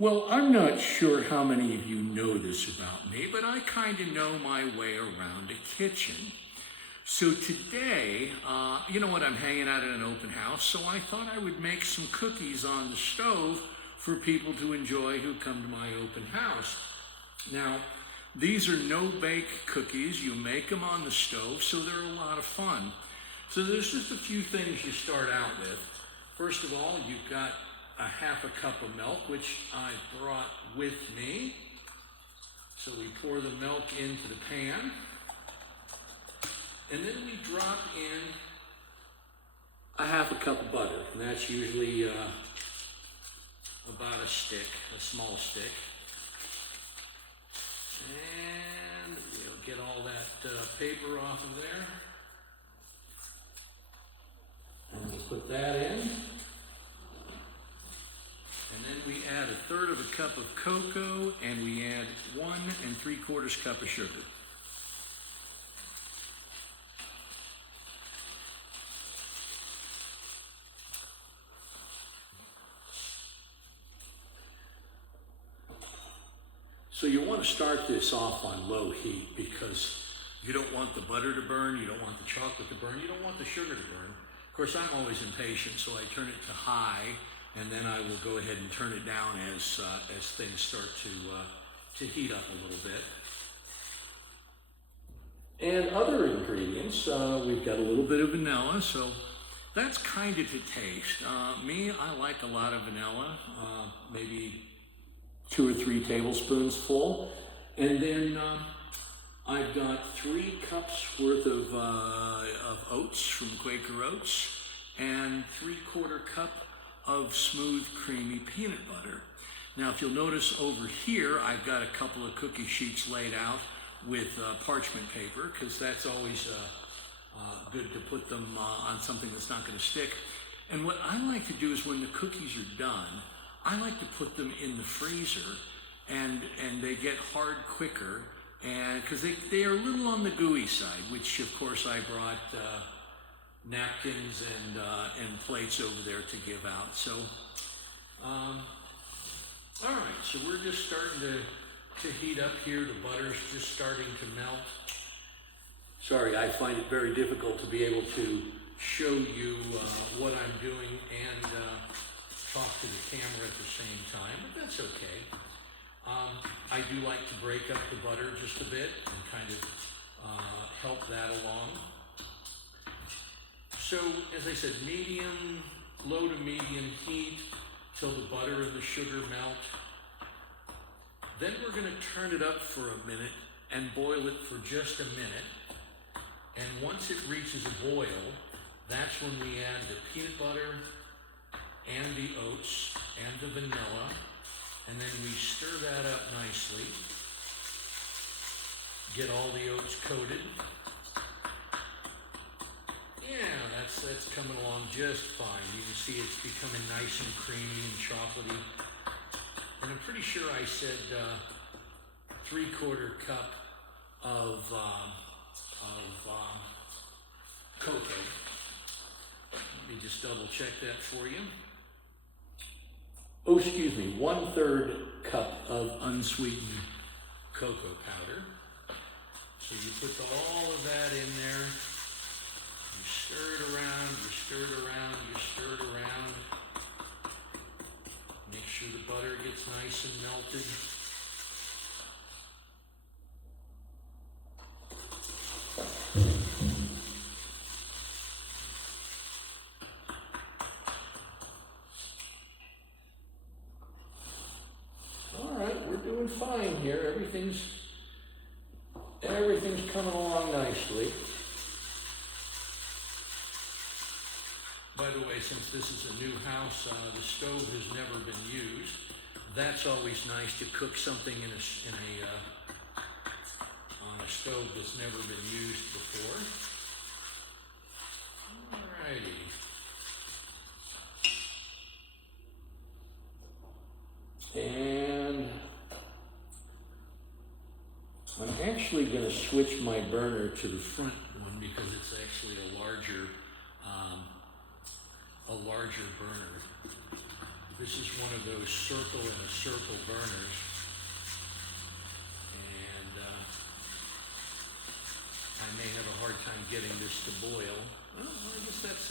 Well, I'm not sure how many of you know this about me, but I kind of know my way around a kitchen. So today, you know what, I'm hanging out at an open house, so I thought I would make some cookies on the stove for people to enjoy who come to my open house. Now, these are no-bake cookies. You make them on the stove, so they're a lot of fun. So there's just a few things you start out with. First of all, you've got a half a cup of milk, which I brought with me. So we pour the milk into the pan, and then we drop in a half a cup of butter, and that's usually about a stick, a small stick. And we'll get all that paper off of there. And we'll put that in. And then we add a third of a cup of cocoa, and we add 1 3/4 cup of sugar. So you want to start this off on low heat because you don't want the butter to burn, you don't want the chocolate to burn, you don't want the sugar to burn. Of course, I'm always impatient, so I turn it to high, and then I will go ahead and turn it down as things start to heat up a little bit. And other ingredients, we've got a little bit of vanilla, so that's kind of to taste. Me, I like a lot of vanilla, maybe 2 or 3 tablespoons full. And then I've got 3 cups worth of oats from Quaker Oats and 3/4 cup of smooth, creamy peanut butter. Now, if you'll notice over here, I've got a couple of cookie sheets laid out with parchment paper, because that's always good to put them on something that's not going to stick. And what I like to do is when the cookies are done, I like to put them in the freezer, and they get hard quicker, and because they are a little on the gooey side, which of course I brought napkins and plates over there to give out. So, all right, so we're just starting to heat up here. The butter's just starting to melt. Sorry, I find it very difficult to be able to show you what I'm doing and talk to the camera at the same time, but that's okay. I do like to break up the butter just a bit and kind of help that along. So, as I said, low to medium heat till the butter and the sugar melt. Then we're going to turn it up for a minute and boil it for just a minute. And once it reaches a boil, that's when we add the peanut butter and the oats and the vanilla, and then we stir that up nicely. Get all the oats coated. Yeah, that's coming along just fine. You can see it's becoming nice and creamy and chocolatey. And I'm pretty sure I said 3/4 cup of cocoa. Let me just double check that for you. Oh, excuse me, 1/3 cup of unsweetened cocoa powder. So you put all of that in there. You stir it around, you stir it around, you stir it around. Make sure the butter gets nice and melted. All right, we're doing fine here. Everything's coming along nicely. By the way, since this is a new house, the stove has never been used. That's always nice to cook something on a stove that's never been used before. Alrighty. And I'm actually going to switch my burner to the front one because it's actually a larger burner. This is one of those circle in a circle burners. And I may have a hard time getting this to boil. Well, I guess that's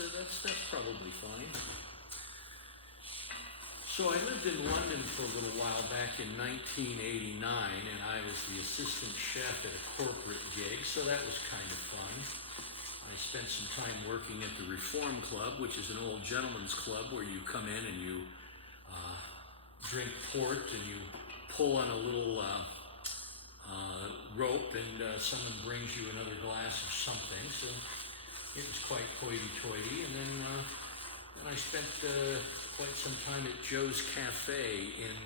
probably fine. So I lived in London for a little while back in 1989, and I was the assistant chef at a corporate gig, so that was kind of fun. I spent some time working at the Reform Club, which is an old gentleman's club where you come in and you drink port and you pull on a little rope and someone brings you another glass of something. So it was quite hoity-toity. And then I spent quite some time at Joe's Cafe in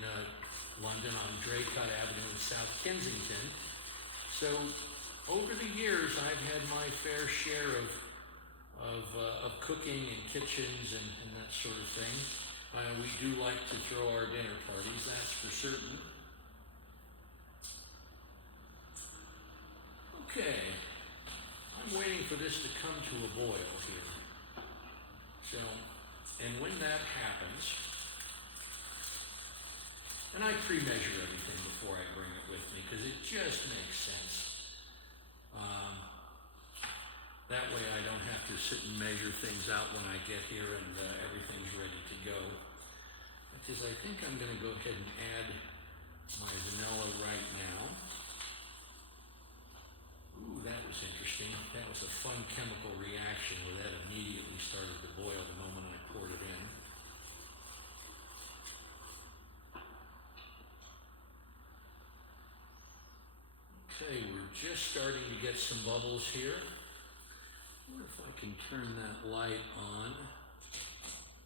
London on Draycott Avenue in South Kensington. So over the years, I've had my fair share of cooking and kitchens and that sort of thing. We do like to throw our dinner parties, that's for certain. Okay, I'm waiting for this to come to a boil here. So, and when that happens, and I pre-measure everything before I bring it with me because it just makes sense. That way I don't have to sit and measure things out when I get here and everything's ready to go. Because I think I'm going to go ahead and add my vanilla right now. Ooh, that was interesting. That was a fun chemical reaction where that immediately started to boil the moment I poured it in. Okay, we're just starting to get some bubbles here. I wonder if I can turn that light on.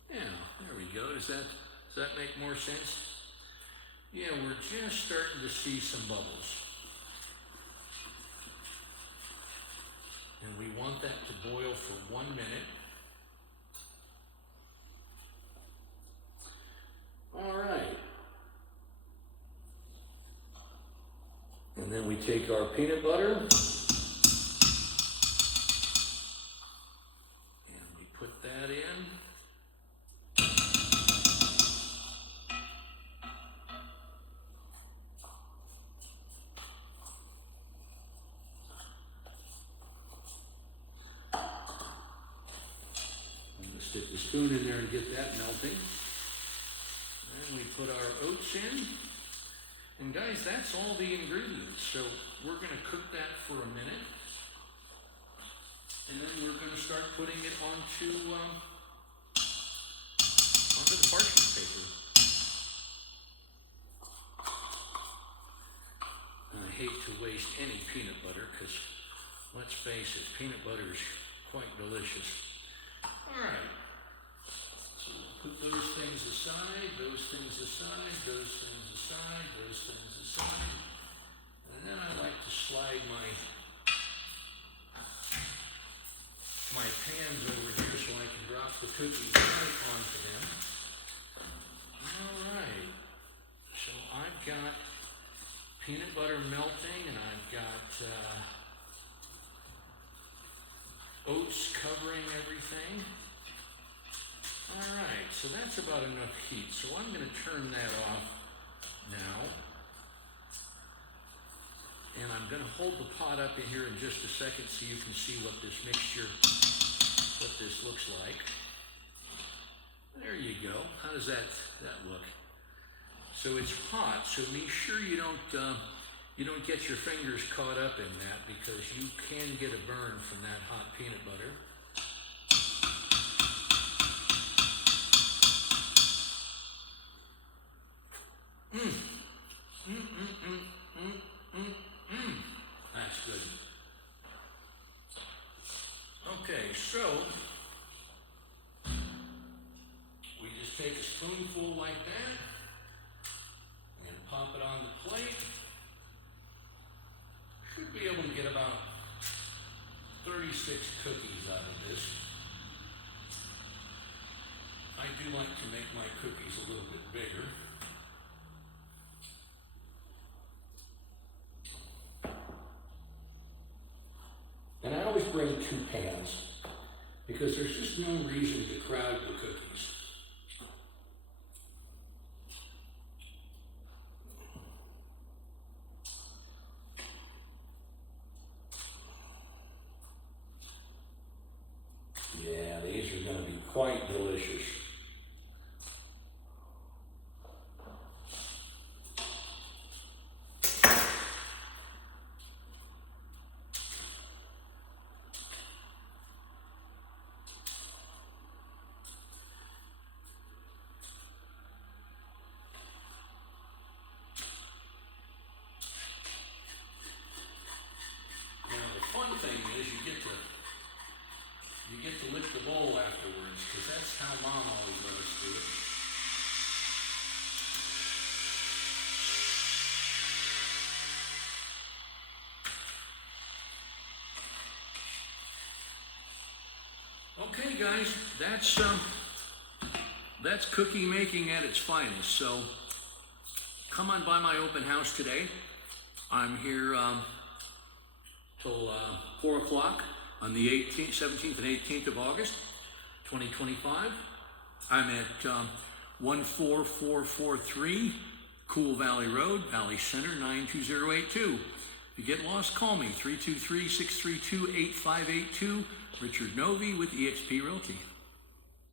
Yeah, there we go. Does that make more sense? Yeah, we're just starting to see some bubbles. And we want that to boil for 1 minute. All right. And then we take our peanut butter. Put that in. I'm going to stick the spoon in there to get that melting. And we put our oats in. And guys, that's all the ingredients. So we're going to cook that for a minute. And then we're going to start putting it onto the parchment paper. And I hate to waste any peanut butter because, let's face it, peanut butter is quite delicious. All right. So we'll put those things aside, those things aside, those things aside, those things aside. And then I like to slide my pans over here so I can drop the cookies right onto them. All right. So I've got peanut butter melting and I've got oats covering everything. All right. So that's about enough heat. So I'm going to turn that off now. And I'm going to hold the pot up in here in just a second so you can see what this mixture, what this looks like. There you go. How does that look? So it's hot, so make sure you don't get your fingers caught up in that because you can get a burn from that hot peanut butter. That's good. Okay, so we just take a spoonful like that and pop it on the plate. Should be able to get about 36 cookies out of this. I do like to make my cookies a little bit bigger. And I always bring 2 pans because there's just no reason to crowd the cookies. guys, that's cookie making at its finest. So come on by my open house today. I'm here till 4 o'clock on the 18th, 17th, and 18th of August, 2025. I'm at 14443 Cool Valley Road, Valley Center, 92082. If you get lost, call me, 323-632-8582. Richard Novey with eXp Realty.